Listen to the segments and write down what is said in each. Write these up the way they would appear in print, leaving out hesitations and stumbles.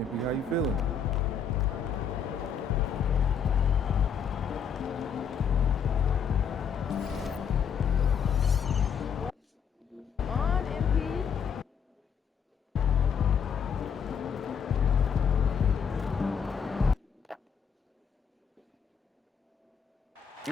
MP, how you feeling? On, MP.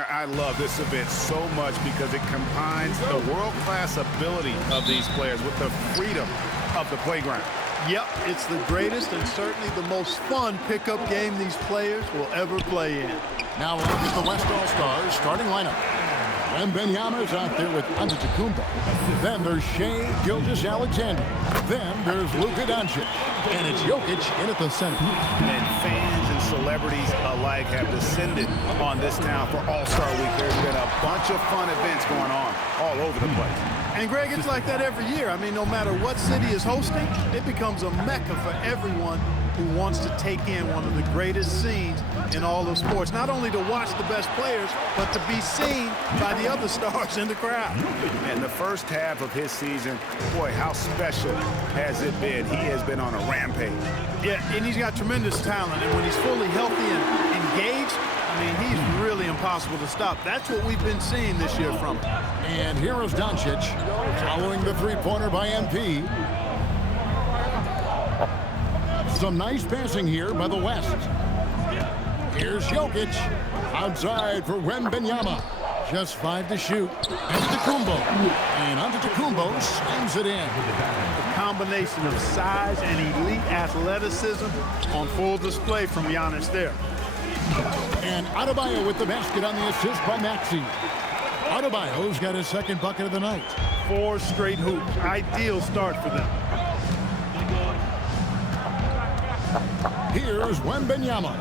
I love this event so much because it combines the world-class ability of these players with the freedom of the playground. Yep, it's the greatest and certainly the most fun pickup game these players will ever play in. Now look at the West All-Stars starting lineup. Wembanyama's out there with Antetokounmpo. Then there's Shai Gilgeous-Alexander. Then there's Luka Doncic. And it's Jokic in at the center. And fans and celebrities alike have descended on this town for All-Star Week. There's been a bunch of fun events going on all over the place. And Greg, it's like that every year. I mean, no matter what city is hosting, it becomes a mecca for everyone who wants to take in one of the greatest scenes in all of sports. Not only to watch the best players, but to be seen by the other stars in the crowd. And the first half of his season, boy, how special has it been? He has been on a rampage. Yeah, and he's got tremendous talent. And when he's fully healthy and engaged, I mean, he's really impossible to stop. That's what we've been seeing this year from him. And here is Doncic following the three-pointer by MP. Some nice passing here by the West. Here's Jokic. Outside for Wembanyama. Just 5 to shoot. Antetokounmpo. And Antetokounmpo slams it in. The combination of size and elite athleticism on full display from Giannis there. And Adebayo with the basket on the assist by Maxey. Adebayo's got his second bucket of the night. 4 straight hoops. Ideal start for them. Here's Wembanyama.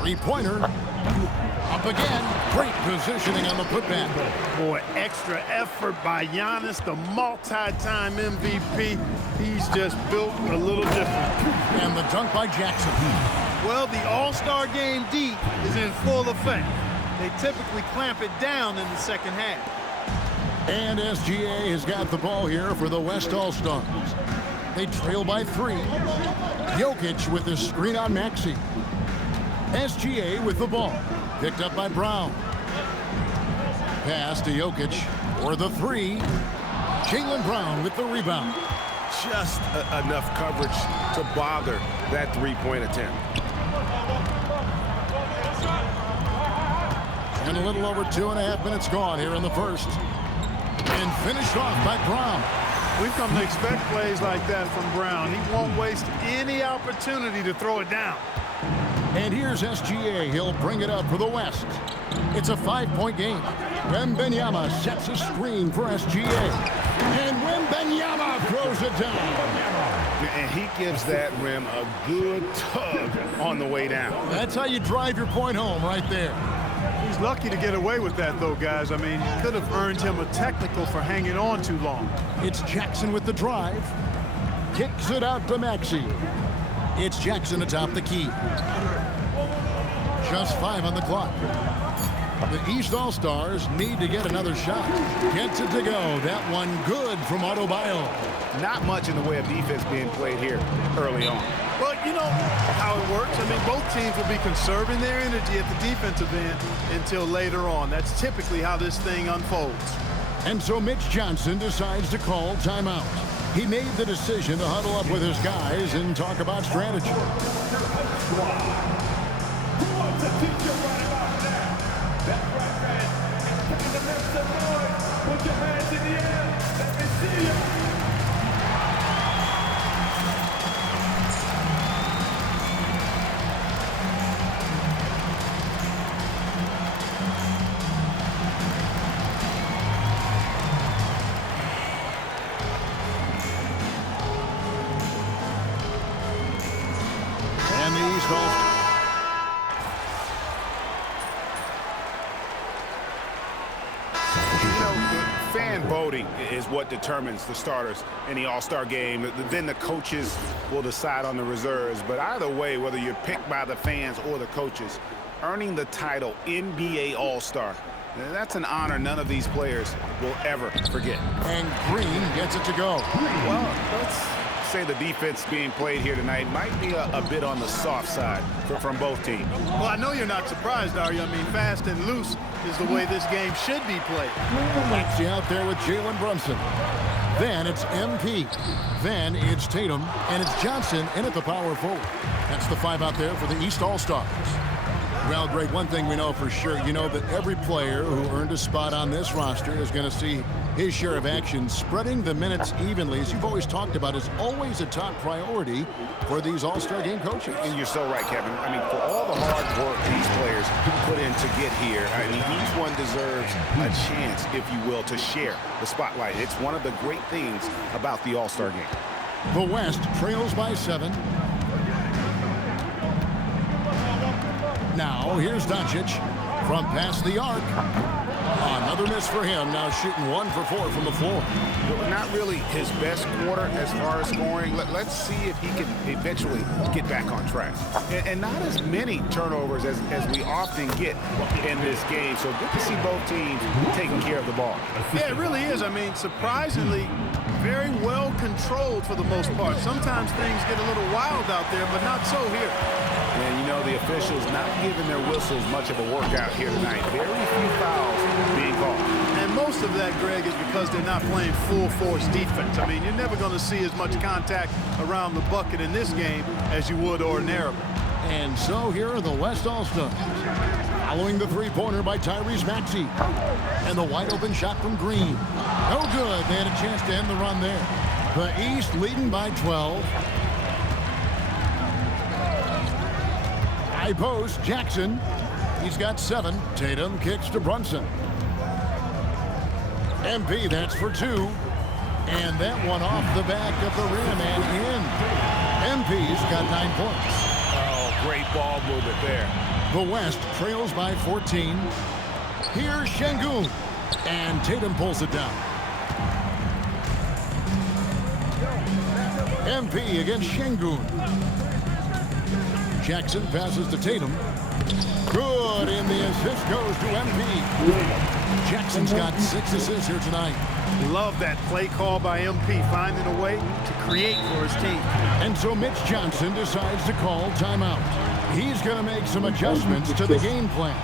Three-pointer. Up again. Great positioning on the putback. Boy, extra effort by Giannis, the multi-time MVP. He's just built a little different. And the dunk by Jackson. Well, the All-Star Game D is in full effect. They typically clamp it down in the second half. And SGA has got the ball here for the West All-Stars. They trail by 3. Jokic with the screen on Maxey. SGA with the ball. Picked up by Brown. Pass to Jokic for the 3. Jaylen Brown with the rebound. Just enough coverage to bother that three-point attempt. And a little over 2.5 minutes gone here in the first. And finished off by Brown. We've come to expect plays like that from Brown. He won't waste any opportunity to throw it down. And here's SGA. He'll bring it up for the West. It's a 5-point game. Wembanyama sets a screen for SGA. And Wembanyama throws it down. And he gives that rim a good tug on the way down. That's how you drive your point home right there. He's lucky to get away with that, though, guys. I mean, it could have earned him a technical for hanging on too long. It's Jackson with the drive. Kicks it out to Maxey. It's Jackson atop the key. Just 5 on the clock. The East All-Stars need to get another shot. Gets it to go. That one good from Adebayo. Not much in the way of defense being played here early on. Well, you know how it works. I mean, both teams will be conserving their energy at the defensive end until later on. That's typically how this thing unfolds. And so Mitch Johnson decides to call timeout. He made the decision to huddle up with his guys and talk about strategy. Put your hands in the air. Let me see you. And the East All-Stars. Fan voting is what determines the starters in the All-Star game. Then the coaches will decide on the reserves. But either way, whether you're picked by the fans or the coaches, earning the title NBA All-Star, that's an honor none of these players will ever forget. And Green gets it to go. Well, let's say the defense being played here tonight might be a bit on the soft side from both teams. Well, I know you're not surprised, are you? I mean, fast and loose is the way this game should be played. Maxey out there with Jalen Brunson. Then it's MP. Then it's Tatum. And it's Johnson in at the power forward. That's the 5 out there for the East All-Stars. Well, Greg, one thing we know for sure, you know that every player who earned a spot on this roster is going to see his share of action. Spreading the minutes evenly, as you've always talked about, is always a top priority for these All-Star game coaches. And you're so right, Kevin. I mean, for all the hard work these players put in to get here, I mean, each one deserves a chance, if you will, to share the spotlight. It's one of the great things about the All-Star game. The West trails by 7. Now, here's Doncic from past the arc. Another miss for him. Now shooting 1 for 4 from the floor. Well, not really his best quarter as far as scoring. Let's see if he can eventually get back on track. And not as many turnovers as we often get in this game. So good to see both teams taking care of the ball. Yeah, it really is. I mean, surprisingly, very well controlled for the most part. Sometimes things get a little wild out there, but not so here. And you know, the officials not giving their whistles much of a workout here tonight. Very few fouls being called. And most of that, Greg, is because they're not playing full force defense. I mean, you're never going to see as much contact around the bucket in this game as you would ordinarily. And so here are the West All-Stars. Following the three-pointer by Tyrese Maxey. And the wide-open shot from Green. No good. They had a chance to end the run there. The East leading by 12. High post, Jackson. He's got 7. Tatum kicks to Brunson. MP, that's for 2. And that one off the back of the rim and in. MP's got 9 points. Oh, great ball movement there. The West trails by 14. Here's Şengün. And Tatum pulls it down. MP against Şengün. Jackson passes to Tatum. Good, and the assist goes to MP. Jackson's got 6 assists here tonight. Love that play call by MP, finding a way to create for his team. And so Mitch Johnson decides to call timeout. He's going to make some adjustments to the game plan.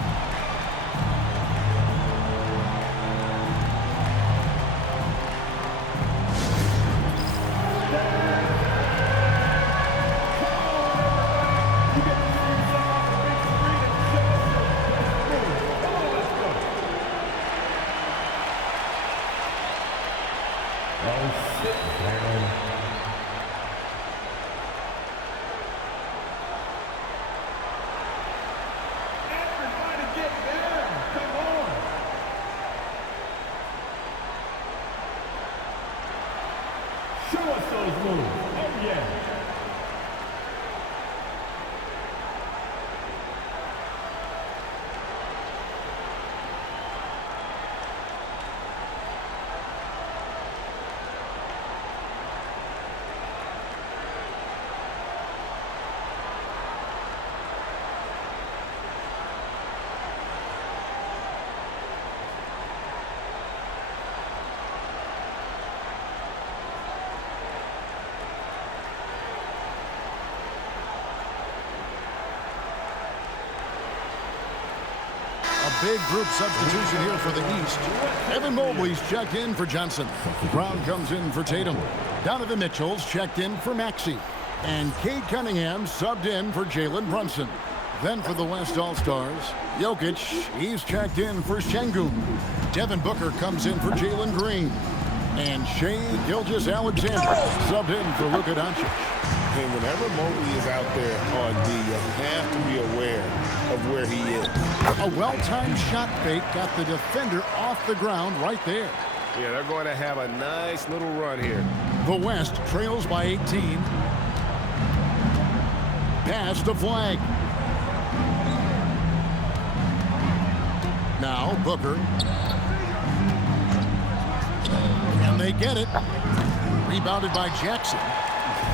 Show us those moves. Oh, yeah. Big group substitution here for the East. Evan Mobley's checked in for Johnson. Brown comes in for Tatum. Donovan Mitchell's checked in for Maxey. And Cade Cunningham subbed in for Jalen Brunson. Then for the West All-Stars, Jokic, he's checked in for Şengün. Devin Booker comes in for Jalen Green. And Shai Gilgeous-Alexander subbed in for Luka Doncic. And whenever Mobley is out there on D, you have to be aware of where he is. A well-timed shot fake got the defender off the ground right there. Yeah, they're going to have a nice little run here. The West trails by 18. Pass to Flag. Now Booker. And they get it. Rebounded by Jackson.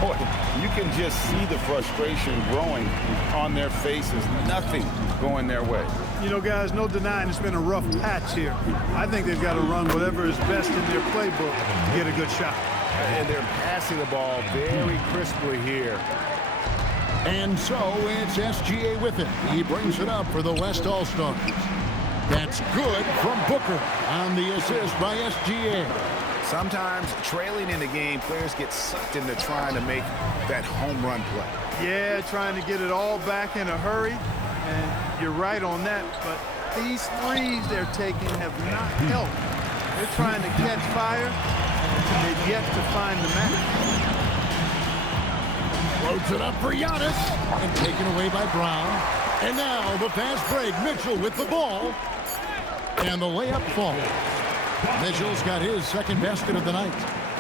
Boy, you can just see the frustration growing on their faces. Nothing going their way. You know, guys, no denying it's been a rough patch here. I think they've got to run whatever is best in their playbook to get a good shot. And they're passing the ball very crisply here. And so it's SGA with it. He brings it up for the West All-Stars. That's good from Booker on the assist by SGA. Sometimes trailing in the game, players get sucked into trying to make that home run play. Yeah, trying to get it all back in a hurry. And you're right on that. But these threes they're taking have not helped. They're trying to catch fire, and they've yet to find the match. Floats it up for Giannis, and taken away by Brown. And now the fast break. Mitchell with the ball. And the layup falls. Mitchell's got his second basket of the night.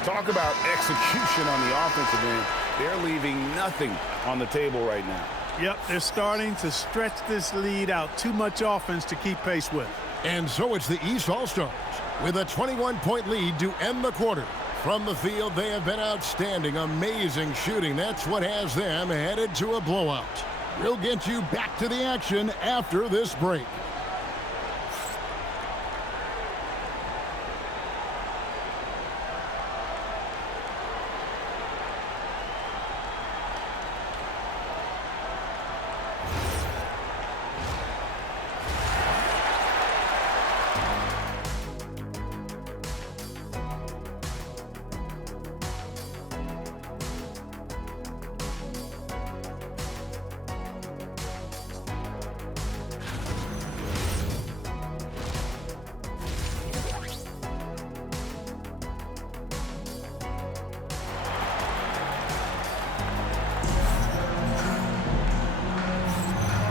Talk about execution on the offensive end. They're leaving nothing on the table right now. Yep, they're starting to stretch this lead out. Too much offense to keep pace with. And so it's the East All-Stars with a 21-point lead to end the quarter. From the field, they have been outstanding. Amazing shooting. That's what has them headed to a blowout. We'll get you back to the action after this break.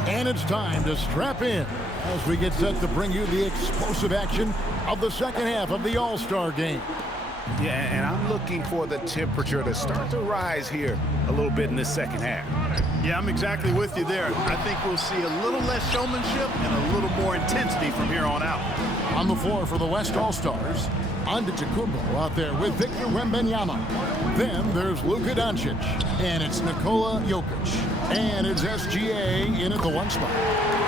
And it's time to strap in as we get set to bring you the explosive action of the second half of the All-Star game. Yeah, and I'm looking for the temperature to start to rise here a little bit in this second half. Yeah, I'm exactly with you there. I think we'll see a little less showmanship and a little more intensity from here on out. On the floor for the West All-Stars, Antetokounmpo out there with Victor Wembanyama. Then there's Luka Doncic, and it's Nikola Jokic. And it's SGA in at the one spot.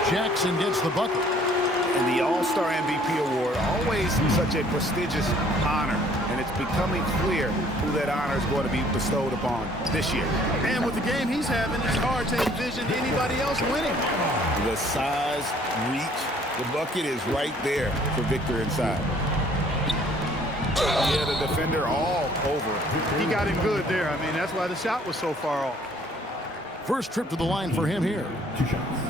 Jackson gets the bucket. And the All-Star MVP award, always such a prestigious honor, and it's becoming clear who that honor is going to be bestowed upon this year. And with the game he's having, it's hard to envision anybody else winning. The size, reach, the bucket is right there for Victor inside. Yeah, the defender all over. He got him good there. I mean, that's why the shot was so far off. First trip to the line for him here. 2 shots.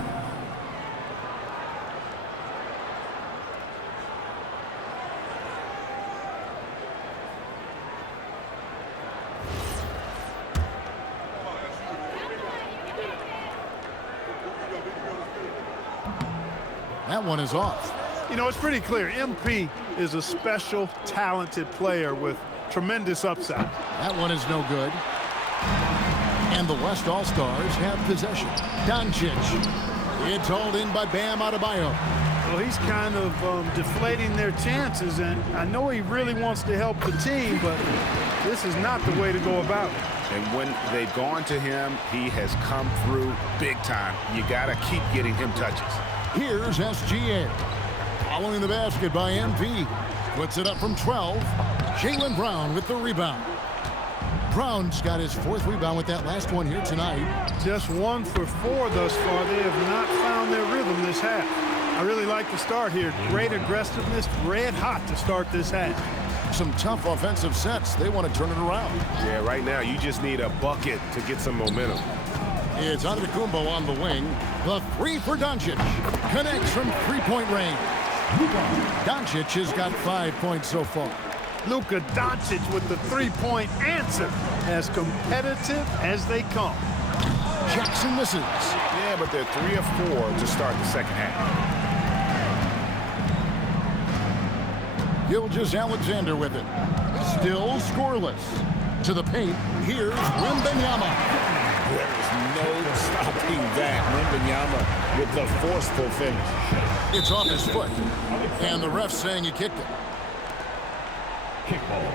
That one is off. You know, it's pretty clear. MP is a special, talented player with tremendous upside. That one is no good. And the West All-Stars have possession. Doncic. It's hauled in by Bam Adebayo. Well, he's kind of deflating their chances, and I know he really wants to help the team, but this is not the way to go about it. And when they've gone to him, he has come through big time. You got to keep getting him touches. Here's SGA. Following the basket by MP. Puts it up from 12. Jaylen Brown with the rebound. Brown's got his fourth rebound with that last one here tonight. Just 1 for 4 thus far. They have not found their rhythm this half. I really like the start here. Great aggressiveness, red hot to start this half. Some tough offensive sets. They want to turn it around. Yeah, right now you just need a bucket to get some momentum. It's Antetokounmpo on the wing. The three for Doncic. Connects from three-point range. Doncic has got 5 points so far. Luka Doncic with the three-point answer. As competitive as they come. Jackson misses. Yeah, but they're 3 of 4 to start the second half. Gilgeous-Alexander with it. Still scoreless. To the paint, here's Wembanyama. There's no stopping that. Wembanyama with the forceful finish. It's off his foot. And the ref's saying he kicked it. Kick ball.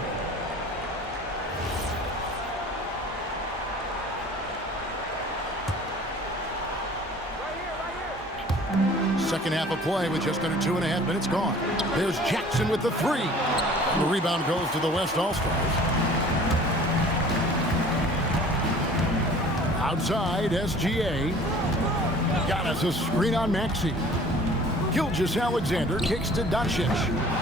Second half of play with just under 2.5 minutes gone. There's Jackson with the three. And the rebound goes to the West All-Stars. Outside, SGA. Got us a screen on Maxey. Gilgeous-Alexander kicks to Doncic.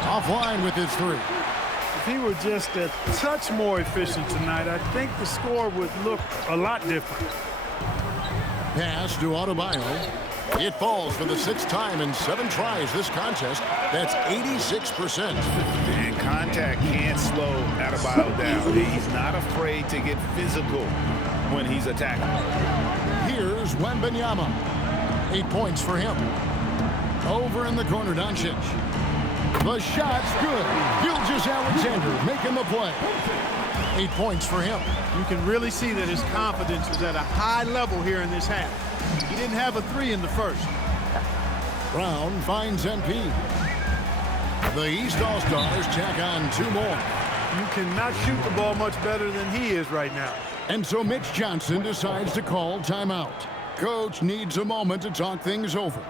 Offline with his three. If he were just a touch more efficient tonight, I think the score would look a lot different. Pass to Adebayo. It falls for the 6th time in 7 tries this contest. That's 86%. And contact can't slow Adebayo down. He's not afraid to get physical when he's attacking. Here's Wembanyama. 8 points for him. Over in the corner, Doncic. The shot's good. Gilgeous-Alexander making the play. 8 points for him. You can really see that his confidence is at a high level here in this half. He didn't have a 3 in the first. Brown finds MP. The East All-Stars tack on 2 more. You cannot shoot the ball much better than he is right now. And so Mitch Johnson decides to call timeout. Coach needs a moment to talk things over.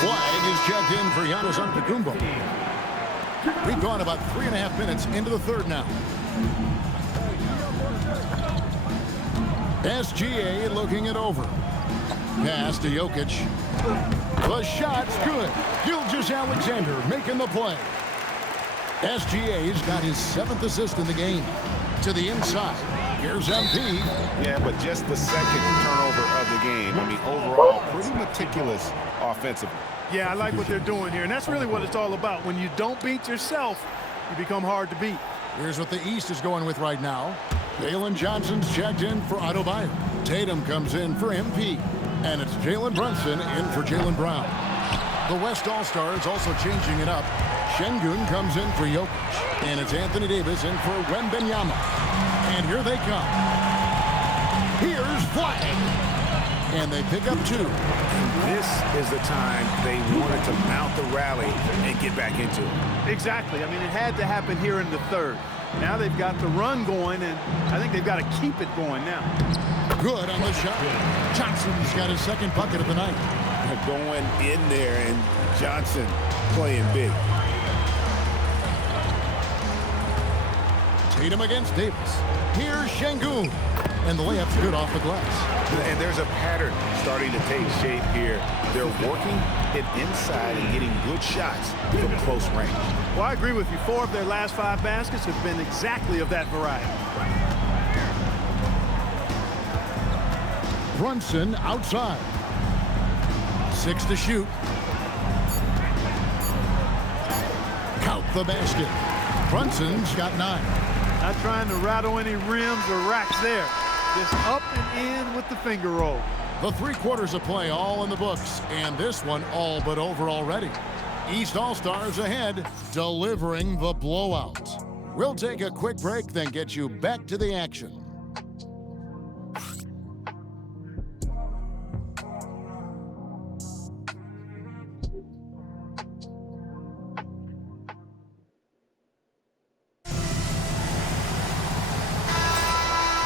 Flag is checked in for Giannis Antetokounmpo. We've gone about 3.5 minutes into the 3rd now. SGA looking it over. Pass to Jokic. The shot's good. Gilgeous-Alexander making the play. SGA's got his 7th assist in the game. To the inside. Here's MP. Yeah, but just the 2nd turnover of the game. I mean, overall, pretty meticulous offensively. Yeah, I like what they're doing here, and that's really what it's all about. When you don't beat yourself, you become hard to beat. Here's what the East is going with right now. Jalen Johnson's checked in for Adebayo. Tatum comes in for MP. And it's Jalen Brunson in for Jaylen Brown. The West All-Stars also changing it up. Şengün comes in for Jokic. And it's Anthony Davis in for Wembanyama. And here they come. Here's flag. And they pick up 2. This is the time they wanted to mount the rally and get back into it. Exactly. I mean, it had to happen here in the 3rd. Now they've got the run going, and I think they've got to keep it going now. Good on the shot. Johnson's got his 2nd bucket of the night. Going in there, and Johnson playing big. Tatum against Davis. Here's Şengün. And the layup's good off the glass. And there's a pattern starting to take shape here. They're working it inside and getting good shots from close range. Well, I agree with you. 4 of their last 5 baskets have been exactly of that variety. Brunson outside. 6 to shoot. Count the basket. Brunson's got 9. Not trying to rattle any rims or racks there. Just up and in with the finger roll. The 3 quarters of play all in the books, and this one all but over already. East All-Stars ahead, delivering the blowout. We'll take a quick break, then get you back to the action.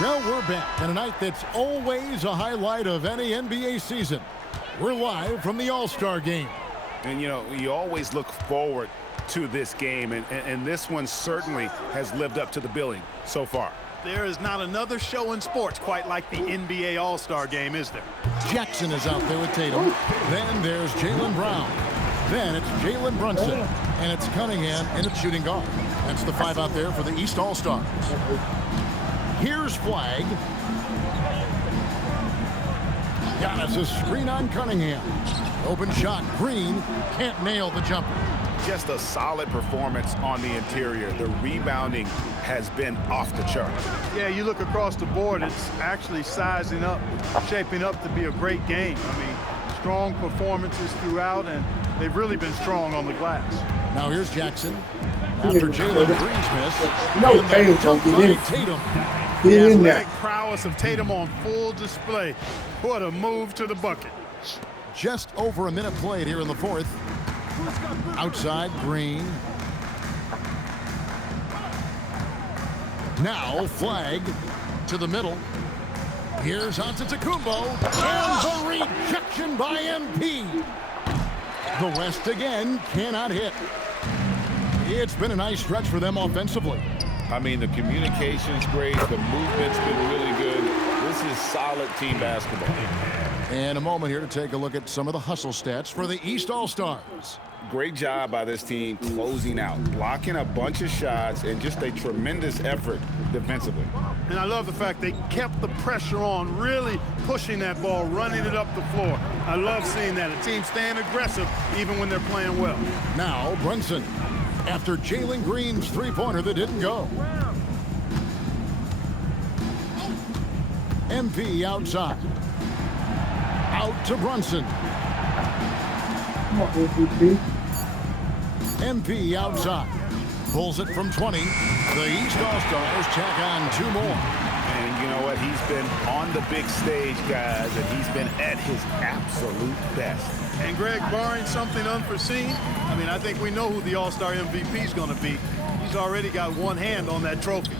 Well, we're back on a night that's always a highlight of any NBA season. We're live from the All-Star Game. And, you know, you always look forward to this game, and this one certainly has lived up to the billing so far. There is not another show in sports quite like the NBA All-Star Game, is there? Jackson is out there with Tatum. Then there's Jaylen Brown. Then it's Jalen Brunson. And it's Cunningham in at shooting guard. That's the 5 out there for the East All-Stars. Here's Flagg. Giannis a screen on Cunningham. Open shot. Green can't nail the jumper. Just a solid performance on the interior. The rebounding has been off the charts. Yeah, you look across the board, it's actually sizing up, shaping up to be a great game. I mean, strong performances throughout, and they've really been strong on the glass. Now here's Jackson. After Jalen Green's miss. No, and then Tatum jumped don't by get it. Tatum. Get The in there. athletic prowess of Tatum on full display. What a move to the bucket. Just over a minute played here in the fourth. Outside, Green. Now Flagg to the middle. Here's Antetokounmpo. And the rejection by MP. The West again cannot hit. It's been a nice stretch for them offensively. I mean, the communication's great. The movement's been really good. This is solid team basketball. And a moment here to take a look at some of the hustle stats for the East All-Stars. Great job by this team closing out, blocking a bunch of shots, and just a tremendous effort defensively. And I love the fact they kept the pressure on, really pushing that ball, running it up the floor. I love seeing that. A team staying aggressive even when they're playing well. Now Brunson. After Jalen Green's three-pointer that didn't go. MP outside. Out to Brunson. MP outside. Pulls it from 20. The East All-Stars tack on 2 more. And you know what? He's been on the big stage, guys, and he's been at his absolute best. And Greg, barring something unforeseen, I mean, I think we know who the All-Star MVP is going to be. He's already got one hand on that trophy.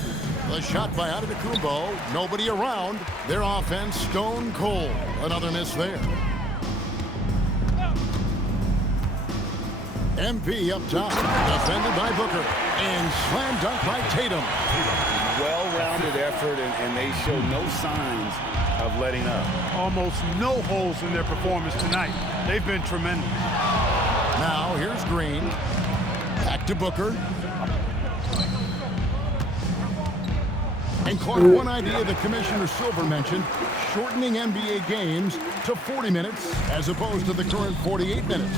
The shot by Antetokounmpo. Nobody around. Their offense stone cold. Another miss there. MP up top. Defended by Booker. And slam dunk by Tatum. Well-rounded effort, and they show no signs of letting up. Almost no holes in their performance tonight. They've been tremendous. Now here's Green. Back to Booker. And Clark, one idea that Commissioner Silver mentioned, shortening NBA games to 40 minutes as opposed to the current 48 minutes.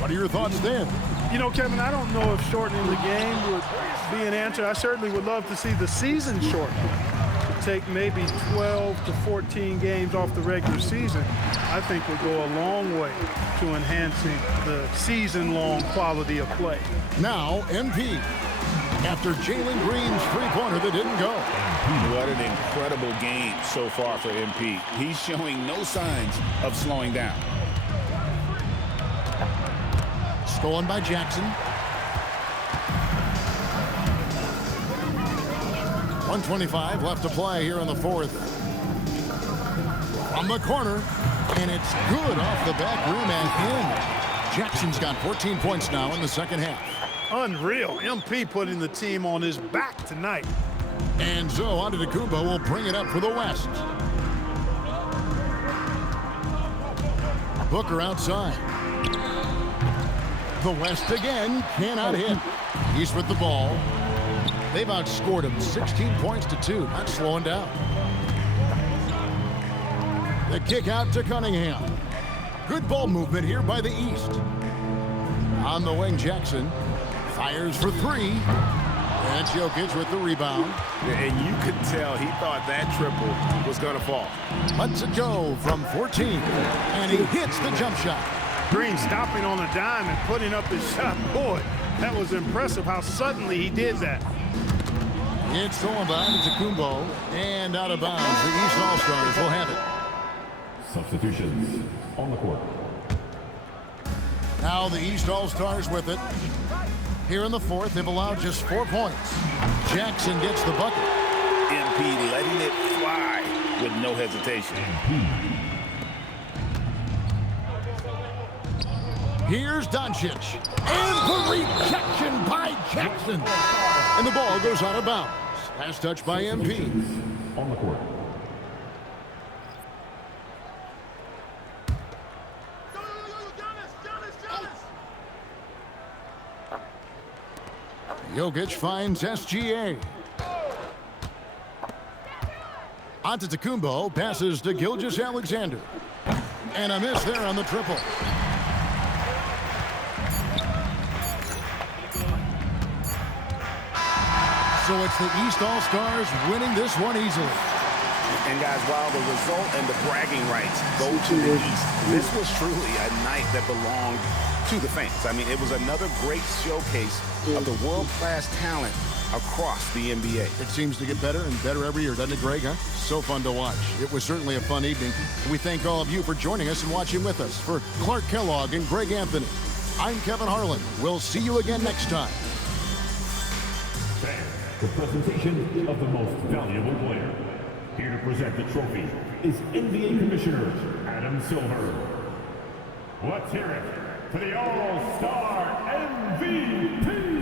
What are your thoughts there? You know, Kevin, I don't know if shortening the game would be an answer. I certainly would love to see the season shortened. Take maybe 12 to 14 games off the regular season, I think would go a long way to enhancing the season-long quality of play. Now MP. After Jalen Green's three-pointer that didn't go. What an incredible game so far for MP. He's showing no signs of slowing down. Stolen by Jackson. 1:25 left to play here in the fourth. From the corner, and it's good off the back rim and in. Jackson's got 14 points now in the second half. Unreal. MP putting the team on his back tonight. And so Antetokounmpo will bring it up for the West. Booker outside. The West again cannot hit. He's with the ball. They've outscored him 16 points to 2. Not slowing down. The kick out to Cunningham. Good ball movement here by the East. On the wing, Jackson fires for 3. And Jokic with the rebound. And you could tell he thought that triple was going to fall. Lets it go from 14. And he hits the jump shot. Green stopping on a dime and putting up his shot. Boy, that was impressive how suddenly he did that. It's stolen by Antetokounmpo and out of bounds. The East All-Stars will have it. Substitutions on the court. Now the East All-Stars with it. Here in the fourth, they've allowed just 4 points. Jackson gets the bucket. MP letting it fly with no hesitation. Here's Doncic. And the rejection by Jackson. And the ball goes out of bounds. Last touch by MP. On the court. Jokic finds SGA. Antetokounmpo passes to Gilgeous-Alexander. And a miss there on the triple. So it's the East All-Stars winning this one easily. And guys, while the result and the bragging rights go to the East, this was truly a night that belonged to the fans. I mean, it was another great showcase of the world-class talent across the NBA. It seems to get better and better every year, doesn't it, Greg? Huh? So fun to watch. It was certainly a fun evening. We thank all of you for joining us and watching with us. For Clark Kellogg and Greg Anthony, I'm Kevin Harlan. We'll see you again next time. The presentation of the most valuable player. Here to present the trophy is NBA Commissioner Adam Silver. Let's hear it for the All-Star MVP!